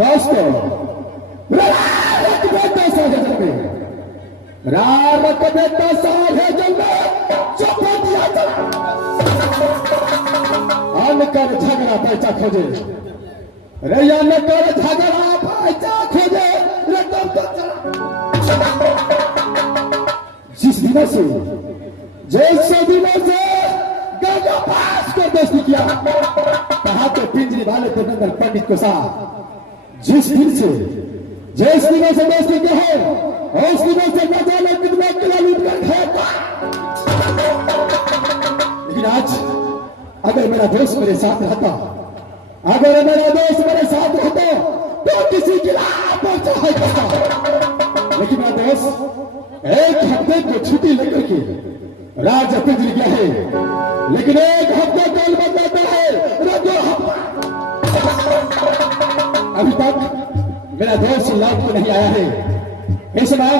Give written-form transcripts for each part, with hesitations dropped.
दोस्तों बेटा साझा में रारक बेटा साझा जल में चौपटिया चला अनकर झगड़ा पैसा खोजे रैया न कर झगड़ा पैसा खोजे रतन तो चला जिस दिनों से जैसे दिनों से गंगा पास कर दोस्ती किया कहा तो पिंजरी वाले देवेंद्र पंडित को साथ जिस दिन से जिस दिनों से दोस्ती क्या है उस दिनों से न जाने कितने किला लूट कर खेता लेकिन आज अगर मेरा दोस्त मेरे साथ रहता अगर मेरा दोस्त मेरे साथ रहता तो किसी खिलाफ चाहे करता लेकिन मेरा दोस्त एक हफ्ते को छुट्टी लेकर के राज पिंजरी गया है लेकिन एक हफ्ते कल बताता है दो हफ्ता अभी तक मेरा दोस्त लौट को नहीं आया है इस समय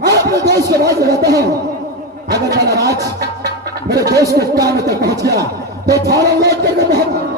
मैं अपने दोस्त के पास रहता हूं अगर मेरा राज मेरे दोस्त के काम तक पहुंच गया तो फौरन लौट करके बहुत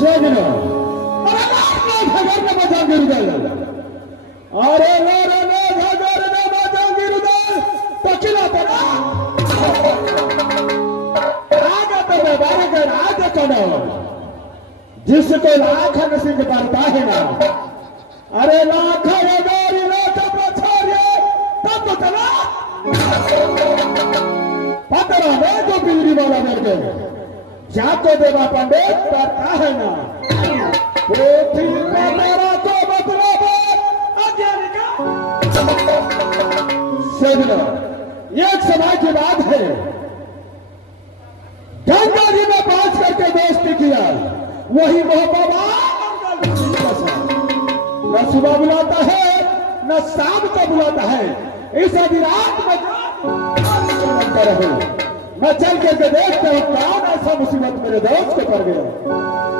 शेगनो अरे घर में मजा गिर गए अरे रे घर में मजा गिर गए पकिला पड़ा आगे तो मैं बारे कर आगे करो जिसको लाख नसीब बनता है ना अरे लाख हजारी लाख पछाड़िए तब तो चला पतरा में जो बिजली वाला मर गए जाको देवा पंडित करता है ना पोथी पतरा को मतलब समझो एक समय की बात है गंगा जी में पहुंच करके दोस्ती किया वही मोहब्बत न सुबह बुलाता है न शाम को बुलाता है इस आधी रात में मैं चल करके देखता हूं कौन ऐसा मुसीबत मेरे दोस्त को पड़ गया